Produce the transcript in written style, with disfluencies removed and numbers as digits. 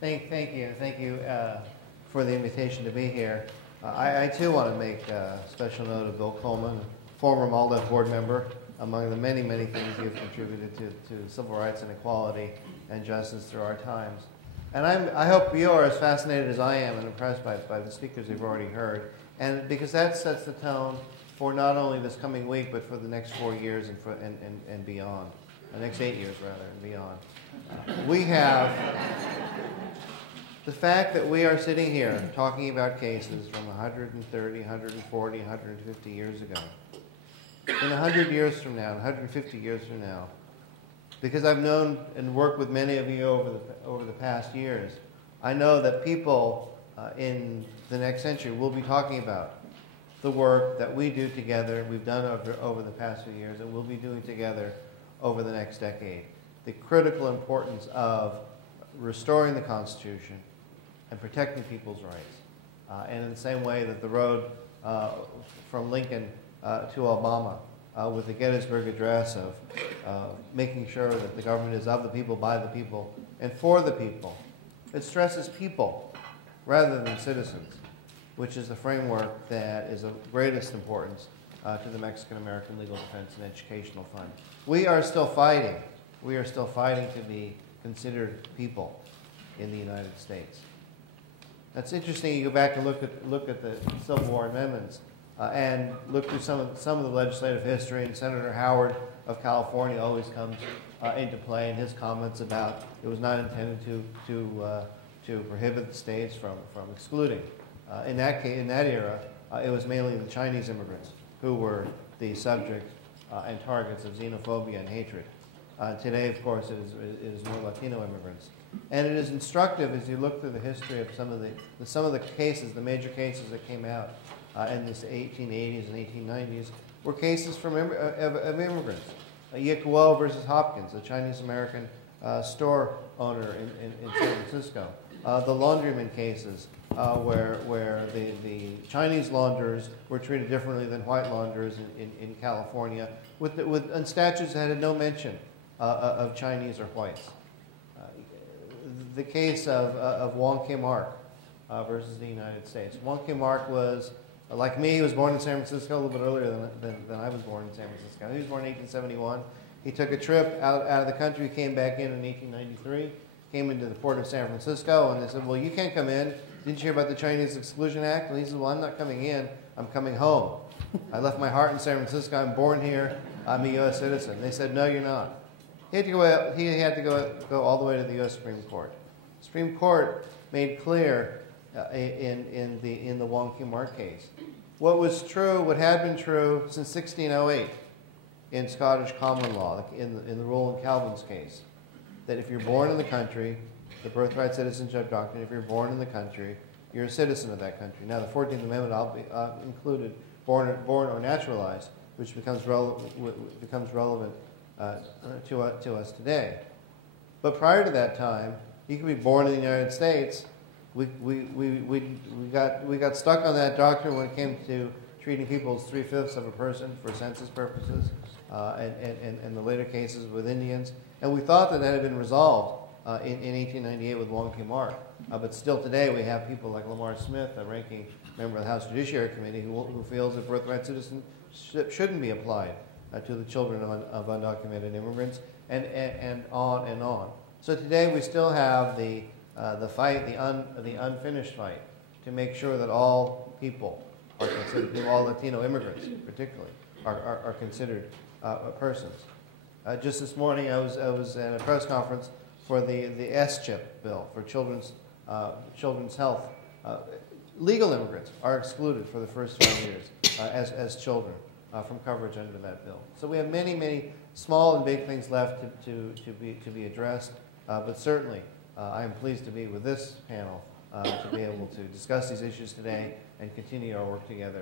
Thank you for the invitation to be here. I too want to make a special note of Bill Coleman, former MALDEF board member, among the many things you've contributed to civil rights and equality and justice through our times. And I hope you are as fascinated as I am and impressed by the speakers you've already heard, and because that sets the tone for not only this coming week, but for the next 4 years and beyond, the next 8 years rather, and beyond. We have the fact that we are sitting here talking about cases from 130, 140, 150 years ago. In 100 years from now, 150 years from now, because I've known and worked with many of you over the past years, I know that people in the next century will be talking about the work that we do together, we've done over the past few years, and we'll be doing together over the next decade. The critical importance of restoring the Constitution and protecting people's rights. And in the same way that the road from Lincoln to Obama, with the Gettysburg Address of making sure that the government is of the people, by the people, and for the people. It stresses people rather than citizens, which is the framework that is of greatest importance to the Mexican-American Legal Defense and Educational Fund. We are still fighting. We are still fighting to be considered people in the United States. That's interesting. You go back and look at the Civil War amendments and look through some of the legislative history, and Senator Howard of California always comes into play in his comments about it was not intended to prohibit the states from excluding. In that case, in that era, it was mainly the Chinese immigrants who were the subject and targets of xenophobia and hatred. Today, of course, it is more Latino immigrants. And it is instructive as you look through the history of some of the cases, the major cases that came out in the 1880s and 1890s, were cases of immigrants. Yik Guo versus Hopkins, a Chinese-American store owner in San Francisco. The laundryman cases, where the Chinese launderers were treated differently than white launderers in California, and statutes that had no mention of Chinese or whites. The case of Wong Kim Ark versus the United States. Wong Kim Ark was, like me, he was born in San Francisco a little bit earlier than I was born in San Francisco. He was born in 1871. He took a trip out of the country, came back in 1893, came into the port of San Francisco, and they said, well, you can't come in. Didn't you hear about the Chinese Exclusion Act? And he said, well, I'm not coming in. I'm coming home. I left my heart in San Francisco. I'm born here. I'm a U.S. citizen. They said, no, you're not. He had to go all the way to the U.S. Supreme Court. The Supreme Court made clear in the Wong Kim Ark case what was true, what had been true since 1608 in Scottish common law, in the Roland Calvin's case, that if you're born in the country, the birthright citizenship doctrine, if you're born in the country, you're a citizen of that country. Now, the 14th Amendment included born or naturalized, which becomes relevant to us today. But prior to that time, you could be born in the United States. We got stuck on that doctrine when it came to treating people as 3/5 of a person for census purposes, and the later cases with Indians. And we thought that had been resolved in 1898 with Wong Kim Ark. But still today we have people like Lamar Smith, a ranking member of the House Judiciary Committee, who feels that birthright citizenship shouldn't be applied to the children of undocumented immigrants, and on and on. So today we still have the fight, the unfinished fight, to make sure that all people are considered, all Latino immigrants particularly, are considered persons. Just this morning I was at a press conference for the S-chip bill for children's health. Legal immigrants are excluded for the first 5 years as children from coverage under that bill. So we have many small and big things left to be addressed, but certainly I am pleased to be with this panel to be able to discuss these issues today and continue our work together.